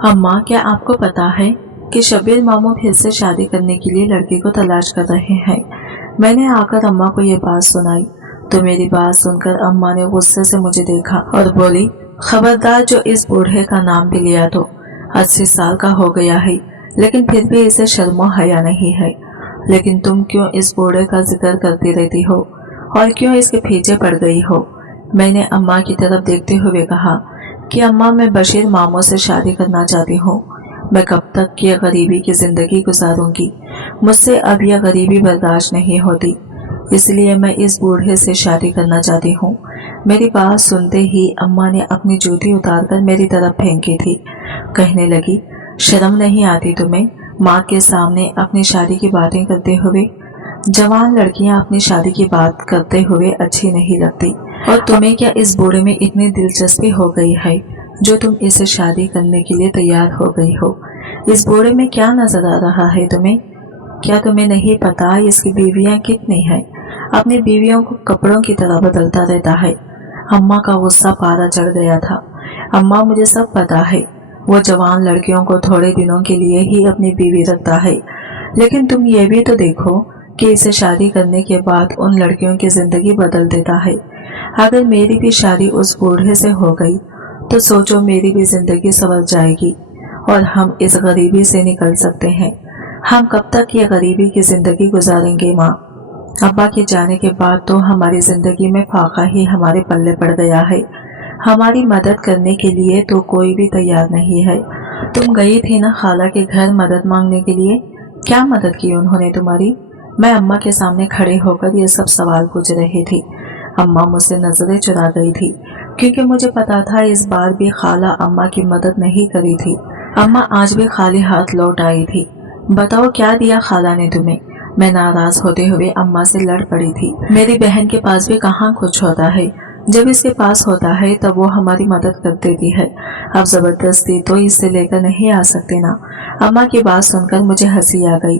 अम्मा, क्या आपको पता है कि शब्बीर मामू फिर से शादी करने के लिए लड़की को तलाश कर रहे हैं? मैंने आकर अम्मा को ये बात सुनाई तो मेरी बात सुनकर अम्मा ने गुस्से से मुझे देखा और बोली, खबरदार, जो इस बूढ़े का नाम भी लिया तो 80 साल का हो गया है, लेकिन फिर भी इसे शर्मो हया नहीं है। लेकिन तुम क्यों इस बूढ़े का जिक्र करती रहती हो और क्यों इसके पीछे पड़ गई हो? मैंने अम्मा की तरफ देखते हुए कहा कि अम्मा, मैं बशीर मामू से शादी करना चाहती हूँ। मैं कब तक ये गरीबी की जिंदगी गुजारूंगी? मुझसे अब यह गरीबी बर्दाश्त नहीं होती, इसलिए मैं इस बूढ़े से शादी करना चाहती हूँ। मेरी बात सुनते ही अम्मा ने अपनी जूती उतारकर मेरी तरफ फेंकी थी। कहने लगी, शर्म नहीं आती तुम्हें माँ के सामने अपनी शादी की बातें करते हुए? जवान लड़कियां अपनी शादी की बात करते हुए अच्छी नहीं लगती, और तुम्हें क्या इस बूढ़े में इतनी दिलचस्पी हो गई है जो तुम इसे शादी करने के लिए तैयार हो गई हो? इस बूढ़े में क्या नजर आ रहा है तुम्हें? क्या तुम्हें नहीं पता इसकी बीवियां कितनी हैं? अपनी बीवियों को कपड़ों की तरह बदलता रहता है। अम्मा का गुस्सा पारा चढ़ गया था। अम्मा, मुझे सब पता है, वो जवान लड़कियों को थोड़े दिनों के लिए ही अपनी बीवी रखता है, लेकिन तुम ये भी तो देखो कि इसे शादी करने के बाद उन लड़कियों की जिंदगी बदल देता है। अगर मेरी भी शादी उस बूढ़े से हो गई तो सोचो, मेरी भी जिंदगी संवर जाएगी और हम इस गरीबी से निकल सकते हैं। हम कब तक ये गरीबी की जिंदगी गुजारेंगे माँ? अब्बा के जाने के बाद तो हमारी जिंदगी में फाका ही हमारे पल्ले पड़ गया है। हमारी मदद करने के लिए तो कोई भी तैयार नहीं है। तुम गई थी ना खाला के घर मदद मांगने के लिए, क्या मदद की उन्होंने तुम्हारी? मैं अम्मा के सामने खड़े होकर ये सब सवाल पूछ रही थी। अम्मा मुझसे नजरें चुरा गई थी, क्योंकि मुझे पता था इस बार भी खाला अम्मा की मदद नहीं करी थी। अम्मा आज भी खाली हाथ लौट आई थी। बताओ, क्या दिया खाला ने तुम्हें? मैं नाराज होते हुए अम्मा से लड़ पड़ी थी। मेरी बहन के पास भी कहाँ कुछ होता है, जब इसके पास होता है तब वो हमारी मदद कर देती है। अब जबरदस्ती तो इससे लेकर नहीं आ सकते ना। अम्मा की बात सुनकर मुझे हंसी आ गई।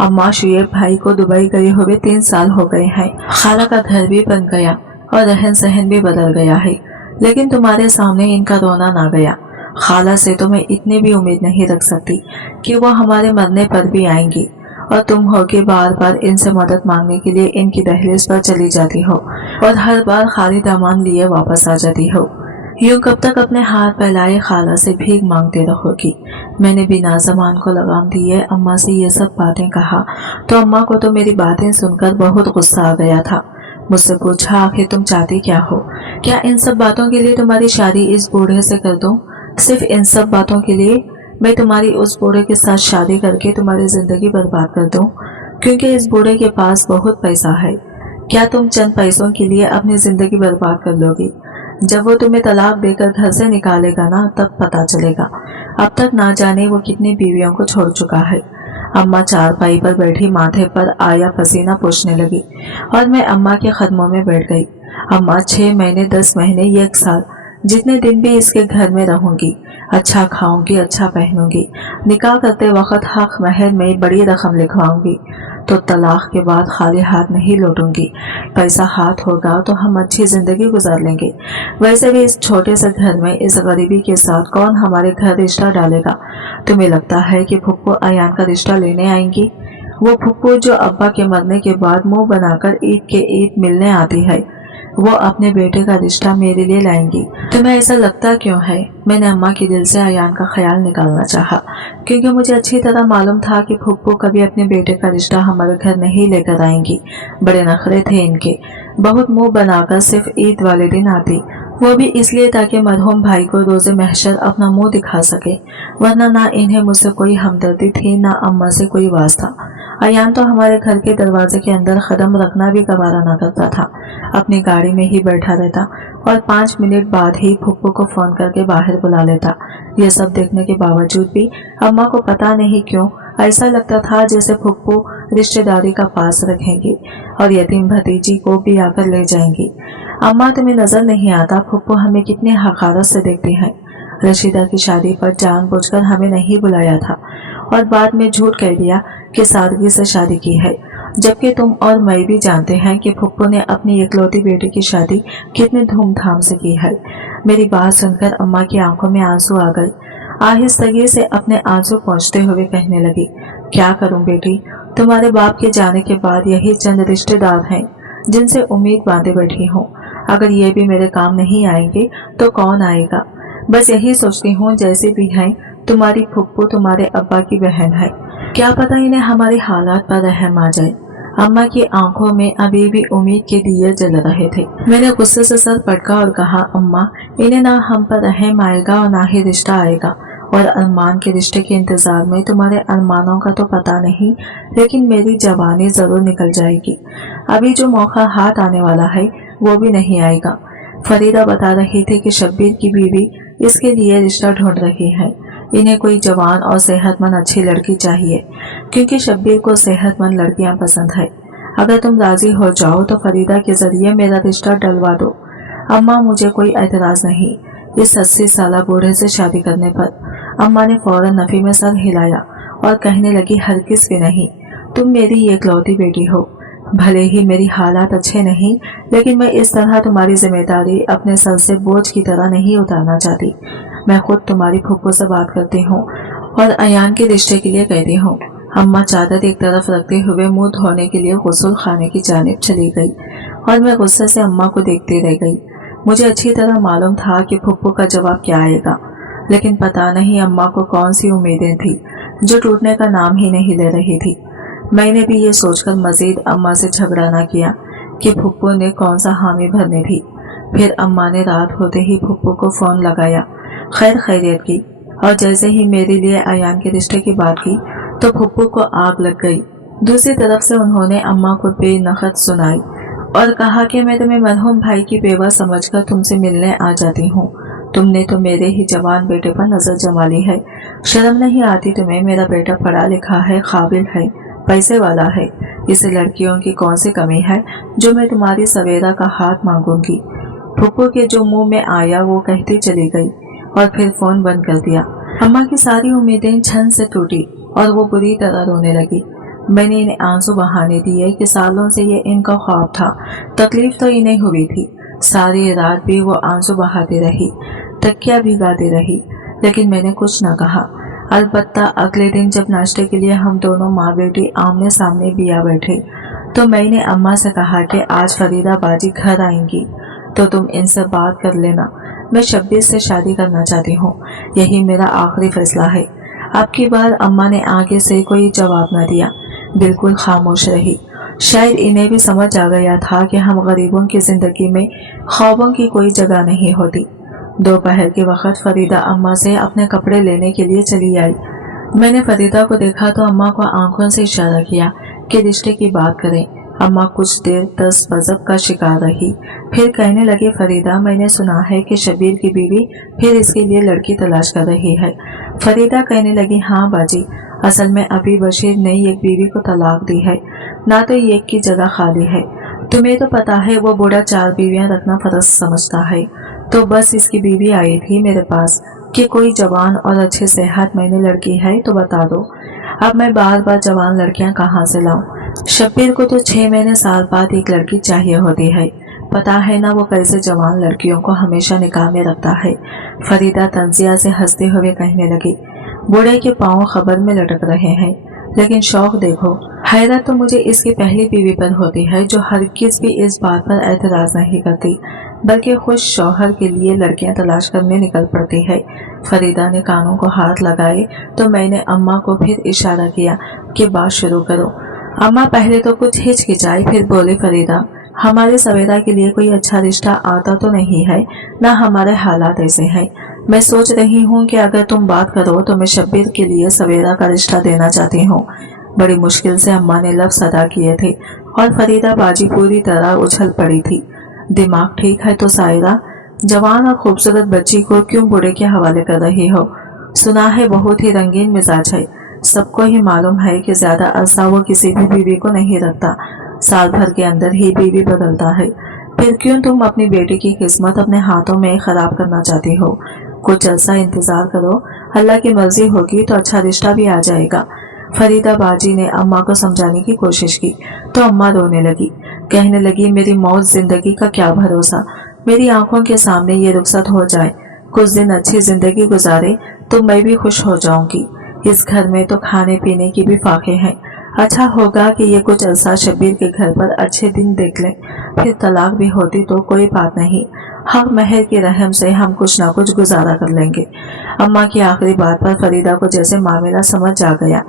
अम्मा, शुएब भाई को दुबई गए हुए 3 साल हो गए हैं। खाला का घर भी बन गया और रहन सहन भी बदल गया है, लेकिन तुम्हारे सामने इनका रोना ना गया। खाला से तो मैं इतनी भी उम्मीद नहीं रख सकती कि वो हमारे मरने पर भी आएंगी, और तुम हो कि बार बार इनसे मदद मांगने के लिए इनकी दहलीज पर चली जाती हो और हर बार खाली दामन लिए वापस आ जाती हो। यूं कब तक अपने हाथ फैलाए खाला से भीख मांगते रहोगी? मैंने बिना जबान को लगाम दिए अम्मा से ये सब बातें कहा तो अम्मा को तो मेरी बातें सुनकर बहुत गुस्सा आ गया था। मुझसे पूछा, आखिर तुम चाहती क्या हो? क्या इन सब बातों के लिए तुम्हारी शादी इस बूढ़े से कर दूं? सिर्फ इन सब बातों के लिए मैं तुम्हारी उस बूढ़े के साथ शादी करके तुम्हारी जिंदगी बर्बाद कर दूं? क्योंकि इस बूढ़े के पास बहुत पैसा है। क्या तुम चंद पैसों के लिए अपनी जिंदगी बर्बाद कर लोगी? जब वो तुम्हें तलाक देकर घर से निकालेगा ना, तब पता चलेगा। अब तक ना जाने वो कितनी बीवियों को छोड़ चुका है। अम्मा चारपाई पर बैठी माथे पर आया पसीना पोंछने लगी और मैं अम्मा के कदमों में बैठ गई। अम्मा, 6 महीने 10 महीने 1 साल जितने दिन भी इसके घर में रहूंगी, अच्छा खाऊंगी, अच्छा पहनूंगी, निकाह करते वक्त हक महर में बड़ी रकम लिखवाऊंगी, तो तलाक के बाद खाली हाथ नहीं लौटूंगी। पैसा हाथ होगा तो हम अच्छी जिंदगी गुजार लेंगे। वैसे भी इस छोटे से घर में इस गरीबी के साथ कौन हमारे घर रिश्ता डालेगा? तुम्हें लगता है कि फुप्पो अयान का रिश्ता लेने आएंगी? वो फुप्पो जो अब्बा के मरने के बाद मुंह बनाकर ईद के ईद मिलने आती है, वो अपने बेटे का रिश्ता मेरे लिए लाएंगी। तुम्हें ऐसा लगता क्यों है? मैंने अम्मा के दिल से अयान का ख्याल निकालना चाहा, क्योंकि मुझे अच्छी तरह मालूम था कि फुप्पो कभी अपने बेटे का रिश्ता हमारे घर नहीं लेकर आएंगी। बड़े नखरे थे इनके। बहुत मुंह बनाकर सिर्फ ईद वाले दिन आती, वो भी इसलिए ताकि मरहूम भाई को रोजे महशर अपना मुंह दिखा सके, वरना ना इन्हें मुझसे कोई हमदर्दी थी, ना अम्मा से कोई वास्ता। अयान तो हमारे घर के दरवाजे के अंदर कदम रखना भी गवारा ना करता था। अपनी गाड़ी में ही बैठा रहता और 5 मिनट बाद ही फुप्पो को फोन करके बाहर बुला लेता। ये सब देखने के बावजूद भी अम्मा को पता नहीं क्यों ऐसा लगता था जैसे फुप्पो रिश्तेदारी का पास रखेंगी और यतीम भतीजी को भी आकर ले जाएंगी। अम्मा, तुम्हें नजर नहीं आता फुप्पो हमें कितने हकारत से देखती हैं? रशीदा की शादी पर जानबूझकर हमें नहीं बुलाया था और बाद में झूठ कह दिया कि सादगी से शादी की है, जबकि तुम और मैं भी जानते हैं कि फुप्पो ने अपनी इकलौती बेटी की शादी कितनी धूमधाम से की है। मेरी बात सुनकर अम्मा की आंखों में आंसू आ गए। आहिस्तगी से अपने आंसू पोंछते हुए कहने लगी, क्या करूं बेटी, तुम्हारे बाप के जाने के बाद यही चंद रिश्तेदार हैं जिनसे उम्मीद बांधे बैठी हूँ। अगर ये भी मेरे काम नहीं आएंगे तो कौन आएगा। बस यही सोचती हूँ जैसे भी हैं तुम्हारी फुप्पू तुम्हारे अब्बा की बहन है, क्या पता इन्हें हमारे हालात पर रहम आ जाए। अम्मा की आंखों में अभी भी उम्मीद के दिए जल रहे थे। मैंने गुस्से से सर पटका और कहा, अम्मा, इन्हें ना हम पर रहम आएगा और ना ही रिश्ता आएगा, और अरमान के रिश्ते के इंतजार में तुम्हारे अरमानों का तो पता नहीं, लेकिन मेरी जवानी जरूर निकल जाएगी। अभी जो मौका हाथ आने वाला है वो भी नहीं आएगा। फरीदा बता रही थी कि शब्बीर की बीवी इसके लिए रिश्ता ढूंढ रही है। इन्हें कोई जवान और सेहतमंद अच्छी लड़की चाहिए, क्योंकि शब्बीर को सेहतमंद लड़कियां पसंद है। अगर तुम राजी हो जाओ तो फरीदा के जरिए मेरा रिश्ता डलवा दो। अम्मा, मुझे कोई एतराज नहीं इस 80 साल बूढ़े से शादी करने पर। अम्मा ने फौरन नफी में सर हिलाया और कहने लगी, हरगिज़ भी नहीं, तुम मेरी एकलौती बेटी हो। भले ही मेरी हालात अच्छे नहीं, लेकिन मैं इस तरह तुम्हारी जिम्मेदारी अपने सर से बोझ की तरह नहीं उतारना चाहती। मैं खुद तुम्हारी फुप्पो से बात करती हूँ और अयान के रिश्ते के लिए कहती हूँ। अम्मा चादर एक तरफ रखते हुए मुंह धोने के लिए गुस्ल खाने की जानिब चली गई और मैं गुस्से से अम्मा को देखती रह गई। मुझे अच्छी तरह मालूम था कि फुप्पो का जवाब क्या आएगा, लेकिन पता नहीं अम्मा को कौन सी उम्मीदें थी जो टूटने का नाम ही नहीं ले रही थी। मैंने भी ये सोचकर मजीद अम्मा से झगड़ा न किया कि फुप्पो ने कौन सा हामी भरनी थी। फिर अम्मा ने रात होते ही फुप्पो को फोन लगाया, खैर खैरियत की, और जैसे ही मेरे लिए अयान के रिश्ते की बात की तो फुप्पो को आग लग गई। दूसरी तरफ से उन्होंने अम्मा को बेनखत सुनाई और कहा कि मैं तुम्हें मरहूम भाई की बेवा समझकर तुमसे मिलने आ जाती हूँ। तुमने तो मेरे ही जवान बेटे पर नजर जमा ली है। शर्म नहीं आती तुम्हें? मेरा बेटा पढ़ा लिखा है, काबिल है, पैसे वाला है। इसे लड़कियों की कौन सी कमी है जो मैं तुम्हारी सवेरा का हाथ मांगूंगी। फुप्पो के जो मुंह में आया वो कहती चली गई और फिर फोन बंद कर दिया। अम्मा की सारी उम्मीदें छन से टूटी और वो बुरी तरह रोने लगी। मैंने इन्हें आंसू बहाने दिए कि सालों से ये इनका ख्वाब था, तकलीफ तो इन्हें हुई थी। सारी रात भी वो आंसू बहाती रही, तकिया भिगाती रही, लेकिन मैंने कुछ न कहा। अलबत्ता अगले दिन जब नाश्ते के लिए हम दोनों माँ बेटी आमने सामने बिया बैठे तो मैंने अम्मा से कहा कि आज फरीदा बाजी घर आएंगी तो तुम इनसे बात कर लेना। मैं शब्बीर से शादी करना चाहती हूँ, यही मेरा आखिरी फैसला है। अब की बार अम्मा ने आगे से कोई जवाब न दिया, बिल्कुल खामोश रही। शायद इन्हें भी समझ आ गया था कि हम गरीबों की जिंदगी में ख्वाबों की कोई जगह नहीं होती। दोपहर के वक्त फरीदा अम्मा से अपने कपड़े लेने के लिए चली आई। मैंने फरीदा को देखा तो अम्मा को आंखों से इशारा किया कि रिश्ते की बात करें। अम्मा कुछ देर तस बजब का शिकार रही, फिर कहने लगी, फरीदा, मैंने सुना है कि शब्बीर की बीवी फिर इसके लिए लड़की तलाश कर रही है। फरीदा कहने लगी, हाँ बाजी, असल में अभी बशीर ने एक बीवी को तलाक दी है, ना तो एक की जगह खाली है। तुम्हें तो पता है वो बूढ़ा 4 बीवियां रखना फर्ज समझता है, तो बस इसकी बीवी आई थी मेरे पास कि कोई जवान और अच्छी सेहत मैंने लड़की है तो बता दो। अब मैं बार बार जवान लड़कियां कहाँ से लाऊं? शब्बीर को तो 6 महीने साल बाद एक लड़की चाहिए होती है। पता है ना वो कैसे जवान लड़कियों को हमेशा निकाह में रखता है। फरीदा तंजिया से हंसते हुए कहने लगी, बूढ़े के पांव खबर में लटक रहे हैं, लेकिन शौक देखो। हैरत तो मुझे इसकी पहली बीवी पर होती है जो हरगिज़ भी इस बात पर एतराज नहीं करती, बल्कि खुश शौहर के लिए लड़कियां तलाश करने निकल पड़ती है। फरीदा ने कानों को हाथ लगाए तो मैंने अम्मा को फिर इशारा किया कि बात शुरू करो। अम्मा पहले तो कुछ हिचकिचाई, फिर बोली, फरीदा, हमारे सवेरा के लिए कोई अच्छा रिश्ता आता तो नहीं है, ना हमारे हालात ऐसे हैं। मैं सोच रही हूँ कि अगर तुम बात करो तो मैं शब्बीर के लिए सवेरा का रिश्ता देना चाहती हूँ। बड़ी मुश्किल से अम्मा ने लफ्ज़ अदा किए थे और फरीदा बाजी पूरी तरह उछल पड़ी थी। दिमाग ठीक है तो सायरा, जवान और खूबसूरत बच्ची को क्यों बूढ़े के हवाले कर रही हो? सुना है बहुत ही रंगीन मिजाज है। सबको ही मालूम है कि ज्यादा अरसा वो किसी भी बीवी को नहीं रखता, साल भर के अंदर ही बीवी बदलता है। फिर क्यों तुम अपनी बेटी की किस्मत अपने हाथों में खराब करना चाहती हो? कुछ अरसा इंतजार करो, अल्लाह की मर्जी होगी तो अच्छा रिश्ता भी आ जाएगा। फरीदा बाजी ने अम्मा को समझाने की कोशिश की तो अम्मा रोने लगी, कहने लगी, मेरी मौत जिंदगी का क्या भरोसा, मेरी आंखों के सामने ये रुखसत हो जाए, कुछ दिन अच्छी जिंदगी गुजारे, तो मैं भी खुश हो जाऊंगी। इस घर में तो खाने पीने की भी फाके हैं। अच्छा होगा कि ये कुछ अरसा शब्बीर के घर पर अच्छे दिन देख लें, फिर तलाक भी होती तो कोई बात नहीं। हक महर के रहम से हम कुछ ना कुछ गुजारा कर लेंगे। अम्मा की आखिरी बात पर फरीदा को जैसे मामला समझ आ गया।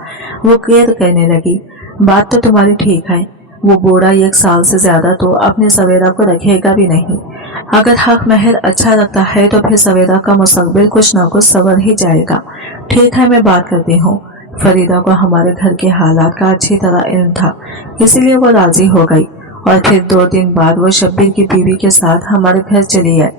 वो क्लियर कहने लगी, बात तो तुम्हारी ठीक है। वो बूढ़ा 1 साल से ज्यादा तो अपने सवेरा को रखेगा भी नहीं। अगर हक महर अच्छा लगता है तो फिर सवेरा का मुस्तकबिल कुछ ना कुछ सवर ही जाएगा। ठीक है, मैं बात करती हूँ। फरीदा को हमारे घर के हालात का अच्छी तरह इल्म था, इसीलिए वो राजी हो गई और फिर 2 दिन बाद वो शब्बीर की बीवी के साथ हमारे घर चली आई।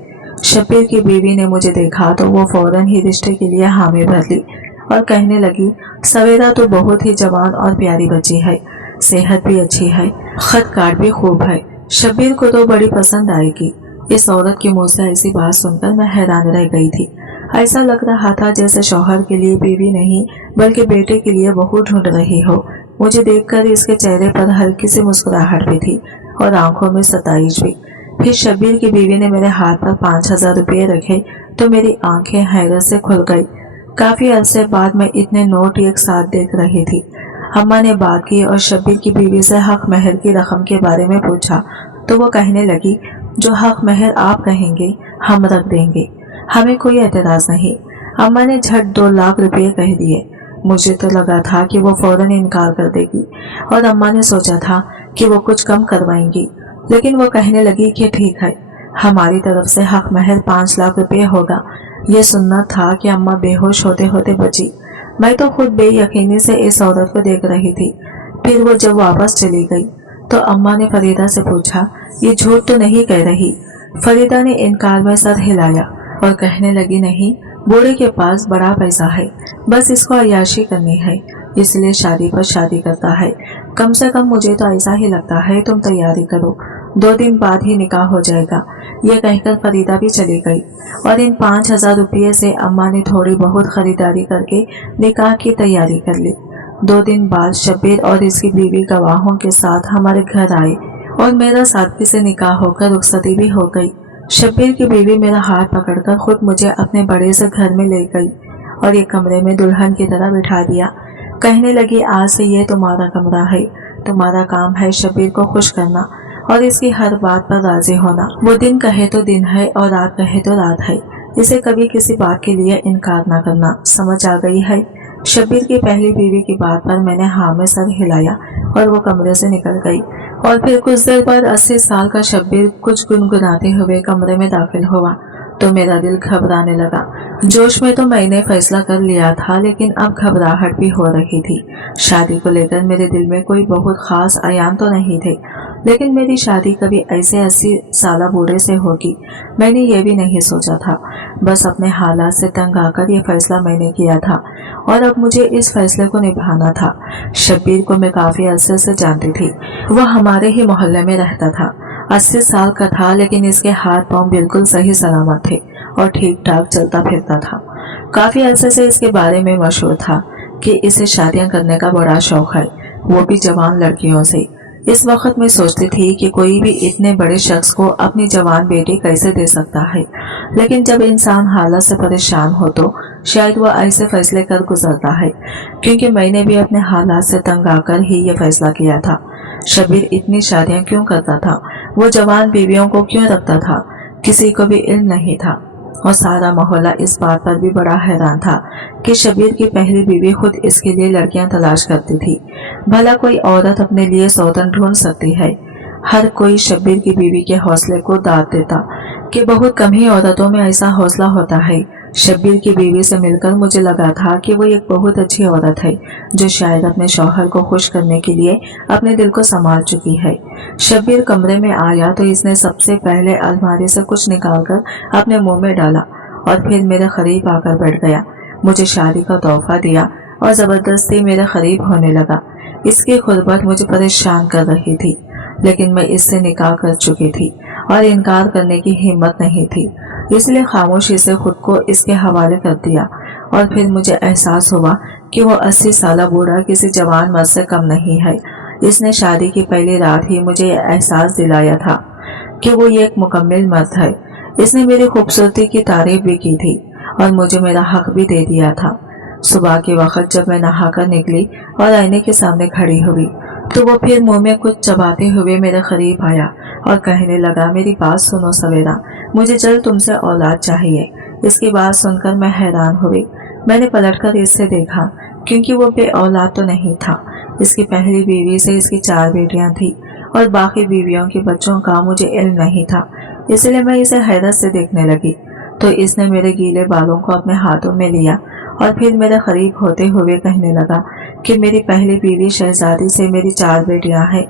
शब्बीर की बीवी ने मुझे देखा तो वो फौरन ही रिश्ते के लिए हामी भर ली और कहने लगी, सवेरा तो बहुत ही जवान और प्यारी बच्ची है, सेहत भी अच्छी है, खत काट भी खूब है। शब्बीर को तो बड़ी पसंद आएगी। इस औरत के मुंह से ऐसी बात सुनकर मैं हैरान रह गई थी। ऐसा लग रहा था जैसे शौहर के लिए बीवी नहीं बल्कि बेटे के लिए बहू ढूंढ रही हो। मुझे देखकर इसके चेहरे पर हल्की सी मुस्कुराहट भी थी और आंखों में सताइश भी। फिर शब्बीर की बीवी ने मेरे हाथ पर 5,000 रुपये रखे तो मेरी आंखें हैरत से खुल गई। काफी अरसे बाद मैं इतने नोट एक साथ देख रही थी। अम्मा ने बात की और शब्बीर की बीवी से हक महर की रकम के बारे में पूछा तो वो कहने लगी, जो हक महर आप कहेंगे हम रख देंगे, हमें कोई एतराज नहीं। अम्मा ने झट 2 लाख रुपये कह दिए। मुझे तो लगा था कि वो फौरन इनकार कर देगी और अम्मा ने सोचा था कि वो कुछ कम करवाएंगी, लेकिन वो कहने लगी कि ठीक है, हमारी तरफ से हक महर 5 लाख रुपये होगा। ये सुनना था कि अम्मा बेहोश होते होते बची। मैं तो खुद बेयकीनी से इस औरत को देख रही थी। फिर वो जब वापस चली गई तो अम्मा ने फरीदा से पूछा, ये झूठ तो नहीं कह रही? फरीदा ने इनकार में सर हिलाया और कहने लगी, नहीं, बूढ़े के पास बड़ा पैसा है, बस इसको अय्याशी करनी है, इसलिए शादी पर शादी करता है। कम से कम मुझे तो ऐसा ही लगता है, तुम तैयारी करो, 2 दिन बाद ही निकाह हो जाएगा। ये कहकर फरीदा भी चली गई और इन 5,000 रुपये से अम्मा ने थोड़ी बहुत खरीदारी करके निकाह की तैयारी कर ली। 2 दिन बाद शब्बीर और इसकी बीवी गवाहों के साथ हमारे घर आए और मेरा सादगी से निकाह होकर रुखसती भी हो गई। शब्बीर की बीवी मेरा हाथ पकड़कर खुद मुझे अपने बड़े से घर में ले गई और एक कमरे में दुल्हन की तरह बिठा दिया। कहने लगी, आज से ये तुम्हारा कमरा है, तुम्हारा काम है शब्बीर को खुश करना और इसकी हर बात पर राजी होना। वो दिन कहे तो दिन है और रात कहे तो रात है, इसे कभी किसी बात के लिए इनकार न करना। समझ आ गई है? शब्बीर की पहली बीवी की बात पर मैंने हाँ में सर हिलाया और वो कमरे से निकल गई और फिर कुछ देर बाद 80 साल का शब्बीर कुछ गुनगुनाते हुए कमरे में दाखिल हुआ तो मेरा दिल घबराने लगा। जोश में तो मैंने फैसला कर लिया था, लेकिन अब घबराहट भी हो रही थी। शादी को लेकर मेरे दिल में कोई बहुत खास आयाम तो नहीं थे, लेकिन मेरी शादी कभी ऐसे 80 साल बूढ़े से होगी मैंने ये भी नहीं सोचा था। बस अपने हालात से तंग आकर ये फैसला मैंने किया था और अब मुझे इस फैसले को निभाना था। शब्बीर को मैं काफी अरसे से जानती थी, वह हमारे ही मोहल्ले में रहता था। 80 साल का था, लेकिन इसके हाथ पांव बिल्कुल सही सलामत थे और ठीक ठाक चलता फिरता था। काफी अरसे से इसके बारे में मशहूर था कि इसे शादियां करने का बड़ा शौक है, वो भी जवान लड़कियों से। इस वक्त मैं सोचती थी कि कोई भी इतने बड़े शख्स को अपनी जवान बेटी कैसे दे सकता है, लेकिन जब इंसान हालत से परेशान हो तो शायद वह ऐसे फैसले कर गुजरता है, क्योंकि मैंने भी अपने हालात से तंग आकर ही ये फैसला किया था। शब्बीर इतनी शादियां क्यों करता था? वो जवान बीवियों को क्यों रखता था? किसी को भी इल्म नहीं था और सारा मोहल्ला इस बात पर भी बड़ा हैरान था कि शब्बीर की पहली बीवी खुद इसके लिए लड़कियां तलाश करती थी। भला कोई औरत अपने लिए सौतन ढूंढ सकती है? हर कोई शब्बीर की बीवी के हौसले को दाद देता कि बहुत कम ही औरतों में ऐसा हौसला होता है। शब्बीर की बीवी से मिलकर मुझे लगा था कि वो एक बहुत अच्छी औरत है जो शायद अपने शौहर को खुश करने के लिए अपने दिल को संभाल चुकी है। शब्बीर कमरे में आया तो इसने सबसे पहले अलमारी से कुछ निकालकर अपने मुंह में डाला और फिर मेरे करीब आकर बैठ गया। मुझे शादी का तोहफा दिया और जबरदस्ती मेरे करीब होने लगा। इसकी खुरबत मुझे परेशान कर रही थी, लेकिन मैं इससे निकाह कर चुकी थी और इनकार करने की हिम्मत नहीं थी, इसलिए खामोशी से खुद को इसके हवाले कर दिया। और फिर मुझे एहसास हुआ कि वो 80 साल बूढ़ा किसी जवान मर्द से कम नहीं है। इसने शादी की पहली रात ही मुझे यह एहसास दिलाया था कि वो एक मुकम्मल मर्द है। इसने मेरी खूबसूरती की तारीफ भी की थी और मुझे मेरा हक भी दे दिया था। सुबह के वक्त जब मैं नहाकर निकली और आईने के सामने खड़ी हुई तो वो फिर मुंह में कुछ चबाते हुए मेरे करीब आया और कहने लगा, मेरी बात सुनो सवेरा, मुझे जल्द तुमसे औलाद चाहिए। इसकी बात सुनकर मैं हैरान हुई। मैंने पलटकर इससे देखा क्योंकि वो बे औलाद तो नहीं था। इसकी पहली बीवी से इसकी 4 बेटियां थी और बाकी बीवियों के बच्चों का मुझे इल्म नहीं था, इसलिए मैं इसे हैरत से देखने लगी। तो इसने मेरे गीले बालों को अपने हाथों में लिया और फिर मेरे करीब होते हुए कहने लगा कि मेरी पहली बीवी शहजादी से मेरी 4 बेटियां हैं।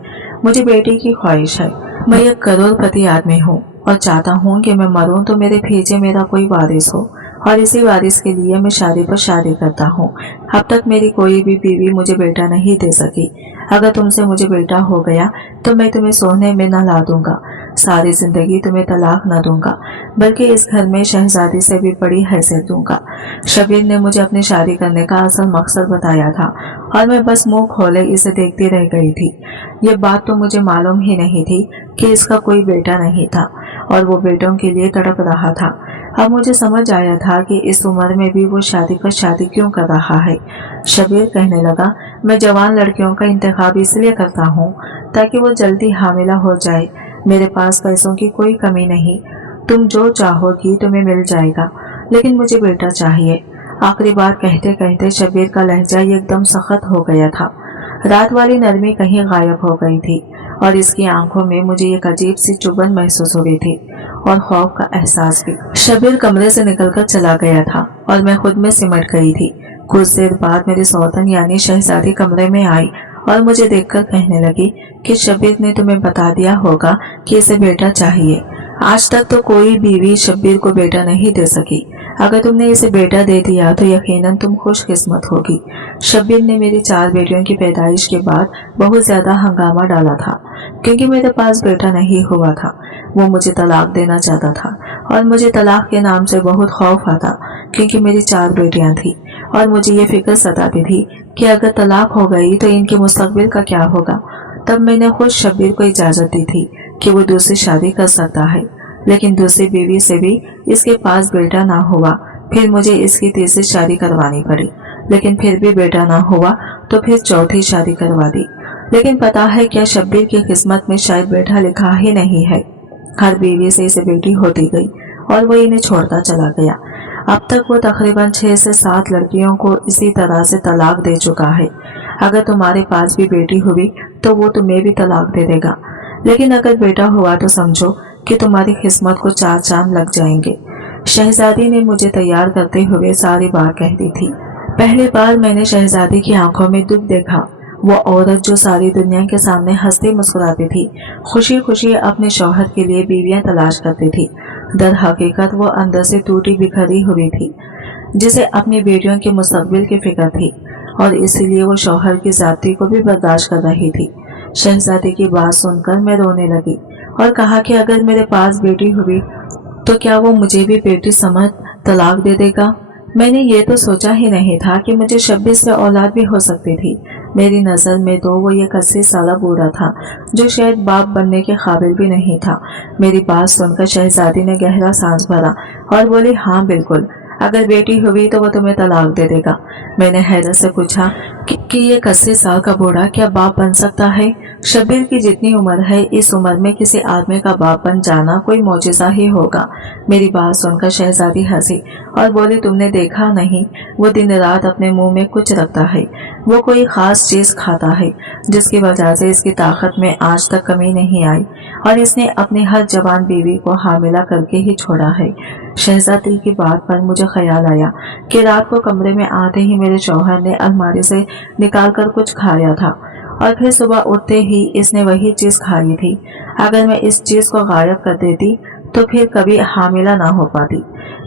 मुझे बेटी की ख्वाहिश है। मैं एक करोड़पति आदमी हूँ और चाहता हूँ कि मैं मरूं तो मेरे भेजे मेरा कोई वारिस हो, और इसी वारिस के लिए मैं शादी पर शादी करता हूँ। अब तक मेरी कोई भी बीवी मुझे बेटा नहीं दे सकी। अगर तुमसे मुझे बेटा हो गया तो मैं तुम्हें सोने में न ला दूंगा, सारी जिंदगी तुम्हें तलाक न दूंगा, बल्कि इस घर में शहजादी से भी बड़ी हैसियत दूंगा। शबीर ने मुझे अपनी शादी करने का असल मकसद बताया था और मैं बस मुंह खोले इसे देखती रह गई थी। ये बात तो मुझे मालूम ही नहीं थी कि इसका कोई बेटा नहीं था और वो बेटों के लिए तड़प रहा था। अब मुझे समझ आया था कि इस उम्र में भी वो शादी पर शादी क्यों कर रहा है। शबीर कहने लगा, मैं जवान लड़कियों का इंतखाब इसलिए करता हूँ ताकि वो जल्दी हामिला हो जाए। मेरे पास पैसों की कोई कमी नहीं, तुम जो चाहोगी तुम्हें मिल जाएगा, लेकिन मुझे बेटा चाहिए। आखिरी बार कहते कहते शबीर का लहजा एकदम सख्त हो गया था। रात वाली नरमी कहीं गायब हो गई थी और इसकी आंखों में मुझे एक अजीब सी चुभन महसूस हो रही थी और खौफ का एहसास भी। शबीर कमरे से निकलकर चला गया था और मैं खुद में सिमट गई थी। कुछ देर बाद मेरी सौतन यानी शहजादी कमरे में आई और मुझे देखकर कहने लगी कि शबीर ने तुम्हें बता दिया होगा कि इसे बेटा चाहिए। आज तक तो कोई बीवी शबीर को बेटा नहीं दे सकी। अगर तुमने इसे बेटा दे दिया तो यकीनन तुम खुशकिस्मत होगी। शबीर ने मेरी 4 बेटियों की पैदाइश के बाद बहुत ज्यादा हंगामा डाला था क्योंकि मेरे पास बेटा नहीं हुआ था। वो मुझे तलाक देना चाहता था और मुझे तलाक के नाम से बहुत खौफ आता क्योंकि मेरी 4 बेटियां थी और मुझे ये फिक्र सताती थी कि अगर तलाक हो गई तो इनके मुस्तकबिल का क्या होगा। तब मैंने खुद शबीर को इजाजत दी थी कि वो दूसरी शादी कर सकता है, लेकिन दूसरी बीवी से भी इसके पास बेटा ना हुआ। फिर मुझे इसकी तीसरी शादी करवानी पड़ी, लेकिन फिर भी बेटा ना हुआ तो फिर चौथी शादी करवा दी। लेकिन पता है क्या, शबीर की किस्मत में शायद बेटा लिखा ही नहीं है। हर बीवी से इसे बेटी होती गई और वो इन्हें छोड़ता चला गया। अब तक वो तकरीबन 6 से 7 लड़कियों को इसी तरह से तलाक दे चुका है। अगर तुम्हारे पास भी बेटी हुई तो वो तुम्हें भी तलाक दे देगा, लेकिन अगर बेटा हुआ तो समझो कि तुम्हारी किस्मत को 4 चांद लग जाएंगे। शहजादी ने मुझे तैयार करते हुए सारी बात कह दी थी। पहली बार मैंने शहजादी की आंखों में दुख देखा। वो औरत जो सारी दुनिया के सामने हंसती मुस्कुराती थी, खुशी खुशी अपने शौहर के लिए बीवियां तलाश करती थी, दर हकीकत वो अंदर से टूटी बिखरी हुई थी, जिसे अपनी बेटियों के मुस्तकबिल की फिक्र थी और इसीलिए वो शौहर की जाती को भी बर्दाश्त कर रही थी। शहजादी की बात सुनकर मैं रोने लगी और कहा कि अगर मेरे पास बेटी हुई तो क्या वो मुझे भी बेटी समझ तलाक दे देगा। मैंने ये तो सोचा ही नहीं था कि मुझे 26 से औलाद भी हो सकती थी। मेरी नज़र में तो वो एक 80 साला बूढ़ा था जो शायद बाप बनने के काबिल भी नहीं था। मेरी बात सुनकर शहजादी ने गहरा सांस भरा और बोली, हाँ बिल्कुल, अगर बेटी हुई तो वो तुम्हें तलाक दे देगा। मैंने हैरत से पूछा कि ये 80 साल का बूढ़ा क्या बाप बन सकता है। शबीर की जितनी उम्र है, इस उम्र में किसी आदमी का बाप बन जाना कोई मौजिज़ा ही होगा। मेरी बात सुनकर शहजादी हंसी और बोली, तुमने देखा नहीं, वो दिन रात अपने मुंह में कुछ रखता है, वो कोई खास चीज खाता है जिसकी वजह से इसकी ताकत में आज तक कमी नहीं आई और इसने अपनी हर जवान बीवी को हामिला करके ही छोड़ा है। शहजादी की बात पर मुझे ख्याल आया कि रात को कमरे में आते ही मेरे शौहर ने अलमारी से निकालकर कुछ खाया था और फिर सुबह उठते ही इसने वही चीज खाई थी। अगर मैं इस चीज को गायब कर देती तो फिर कभी हामिला ना हो पाती।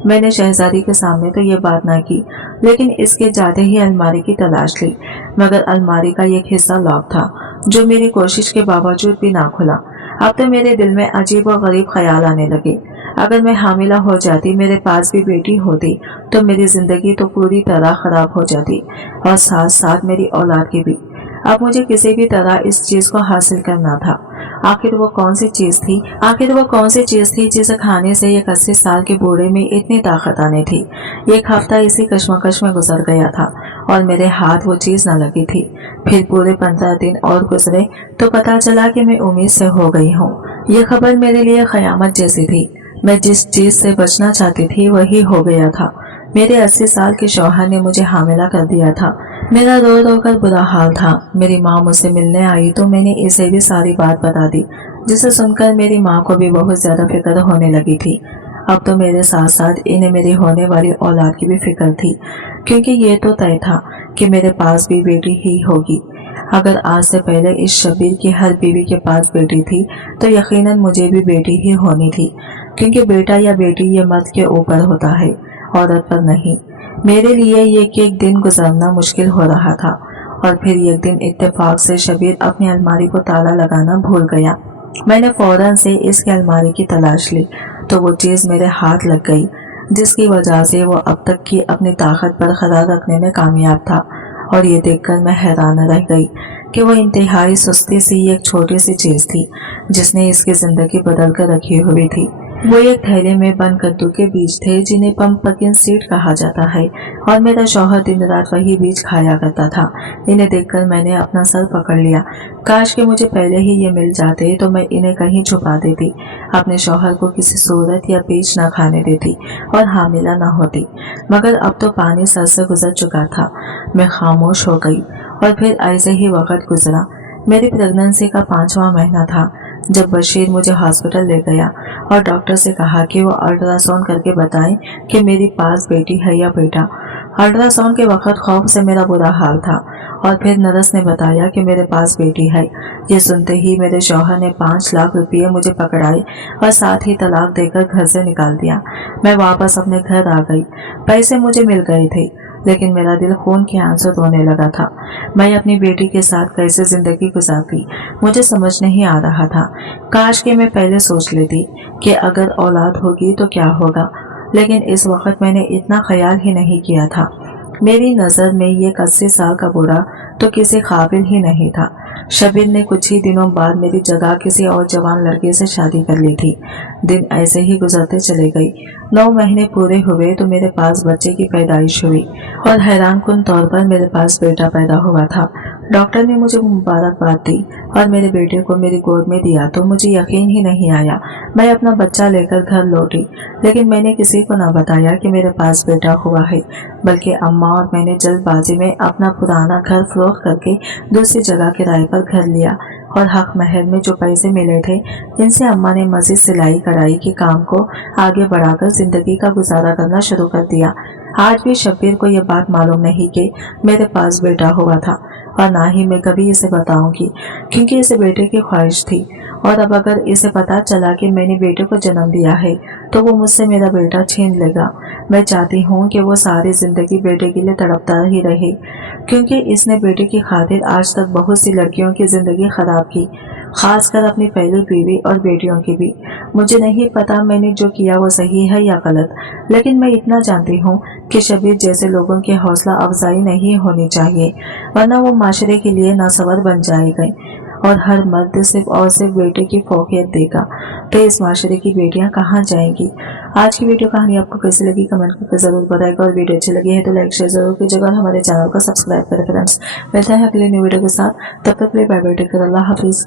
मैंने शहजादी के सामने तो ये बात ना की, लेकिन इसके जाते ही अलमारी की तलाश ली, मगर अलमारी का एक हिस्सा लॉक था जो मेरी कोशिश के बावजूद भी ना खुला। अब तो मेरे दिल में अजीब और गरीब ख्याल आने लगे। अगर मैं हामिला हो जाती, मेरे पास भी बेटी होती, तो मेरी जिंदगी तो पूरी तरह खराब हो जाती और साथ साथ मेरी औलाद की भी। अब मुझे किसी भी तरह इस चीज को हासिल करना था। आखिर वो कौन सी चीज थी जिसे खाने से एक 80 साल के बूढ़े में इतनी ताकत आनी थी। एक हफ्ता इसी कश्मकश में गुजर गया था और मेरे हाथ वो चीज न लगी थी। फिर पूरे 15 दिन और गुजरे तो पता चला कि मैं उम्मीद से हो गई हूँ। ये खबर मेरे लिए कयामत जैसी थी। मैं जिस चीज से बचना चाहती थी वही हो गया था। मेरे 80 साल के शौहर ने मुझे हामिला कर दिया था। मेरा रो रो कर बुरा हाल था। मेरी माँ मुझसे मिलने आई तो मैंने इसे भी सारी बात बता दी, जिसे सुनकर मेरी माँ को भी बहुत ज्यादा फिक्र होने लगी थी। अब तो मेरे साथ साथ इन्हें मेरी होने वाली औलाद की भी फिक्र थी, क्योंकि ये तो तय था कि मेरे पास भी बेटी ही होगी। अगर आज से पहले इस शब्बीर की हर बीवी के पास बेटी थी तो यकीनन मुझे भी बेटी ही होनी थी, क्योंकि बेटा या बेटी ये मर्द के ऊपर होता है, औरत पर नहीं। मेरे लिए एक दिन गुजरना मुश्किल हो रहा था और फिर एक दिन इत्तेफाक से शब्बीर अपनी अलमारी को ताला लगाना भूल गया। मैंने फौरन से इसकी अलमारी की तलाश ली तो वो चीज मेरे हाथ लग गई, जिसकी वजह से वो अब तक की अपनी ताकत बरकरार रखने में कामयाब था। और ये देखकर मैं हैरान रह गई कि वो इंतहाई सुस्ती सी एक छोटी सी चीज थी जिसने इसकी जिंदगी बदल कर रखी हुई थी। वो एक थैले में बंद कद्दू के बीज थे जिन्हें पंपकिन सीड कहा जाता है, और मेरा शौहर दिन रात वही बीज खाया करता था। इन्हें देखकर मैंने अपना सर पकड़ लिया। काश कि मुझे पहले ही ये मिल जाते तो मैं इन्हें कहीं छुपा देती, अपने शौहर को किसी सूरत या बीज न खाने देती और हामिला न होती। मगर अब तो पानी सर से गुजर चुका था। मैं खामोश हो गई और फिर ऐसे ही वक्त गुजरा। मेरी प्रेगनेंसी का 5वां महीना था जब बशीर मुझे हॉस्पिटल ले गया और डॉक्टर से कहा कि वो अल्ट्रासाउंड करके बताएं कि मेरे पास बेटी है या बेटा। अल्ट्रासाउंड के वक्त खौफ से मेरा बुरा हाल था और फिर नर्स ने बताया कि मेरे पास बेटी है। ये सुनते ही मेरे शौहर ने 5 लाख रुपये मुझे पकड़ाए और साथ ही तलाक देकर घर से निकाल दिया। मैं वापस अपने घर आ गई। पैसे मुझे मिल गए थे, लेकिन मेरा दिल खून के आंसू रोने लगा था। मैं अपनी बेटी के साथ कैसे जिंदगी गुजारती मुझे समझ नहीं आ रहा था। काश कि मैं पहले सोच लेती कि अगर औलाद होगी तो क्या होगा, लेकिन इस वक्त मैंने इतना ख्याल ही नहीं किया था। मेरी नज़र में ये 80 साल का बूढ़ा तो किसी काबिल ही नहीं था। शब्बीर ने कुछ ही दिनों बाद मेरी जगह किसी और जवान लड़के से शादी कर ली थी। दिन ऐसे ही गुजरते चले गए। 9 महीने पूरे हुए तो मेरे पास बच्चे की पैदाइश हुई और हैरानकुन तौर पर मेरे पास बेटा पैदा हुआ था। डॉक्टर ने मुझे मुबारकबाद दी और मेरे बेटे को मेरी गोद में दिया तो मुझे यकीन ही नहीं आया। मैं अपना बच्चा लेकर घर लौटी, लेकिन मैंने किसी को न बताया कि मेरे पास बेटा हुआ है, बल्कि अम्मा और मैंने जल्दबाजी में अपना पुराना घर फरोख्त करके दूसरी जगह किराए पर घर लिया और हक महर में जो पैसे मिले थे इनसे अम्मा ने मजीद सिलाई कढ़ाई के काम को आगे बढ़ाकर जिंदगी का गुजारा करना शुरू कर दिया। आज भी शब्बीर को यह बात मालूम नहीं कि मेरे पास बेटा हुआ था और ना ही मैं कभी इसे बताऊंगी, क्योंकि इसे बेटे की ख्वाहिश थी। और अब अगर इसे पता चला कि मैंने बेटे को जन्म दिया है तो वो मुझसे मेरा बेटा छीन लेगा। मैं चाहती हूँ कि वो सारी जिंदगी बेटे के लिए तड़पता ही रहे, क्योंकि इसने बेटे की खातिर आज तक बहुत सी लड़कियों की जिंदगी खराब की, खासकर अपनी पहली बीवी और बेटियों की भी। मुझे नहीं पता मैंने जो किया वो सही है या गलत, लेकिन मैं इतना जानती हूँ कि शब्बीर जैसे लोगों की हौसला अफजाई नहीं होनी चाहिए, वरना वो माशरे के लिए नासवर बन जाएंगे और हर मर्द सिर्फ और सिर्फ बेटे की फोकियत देगा। तो इस माशरे की बेटियां कहाँ जाएंगी। आज की वीडियो कहानी आपको कैसी लगी कमेंट करके जरूर बताएगा, और वीडियो अच्छी लगी है तो लाइक शेयर जरूर कीजिएगा और हमारे चैनल को सब्सक्राइब करें फ्रेंड्स। मिलते हैं अगले न्यू वीडियो के साथ, तब तक के लिए बाय बाय, टेक केयर, अल्लाह हाफिज।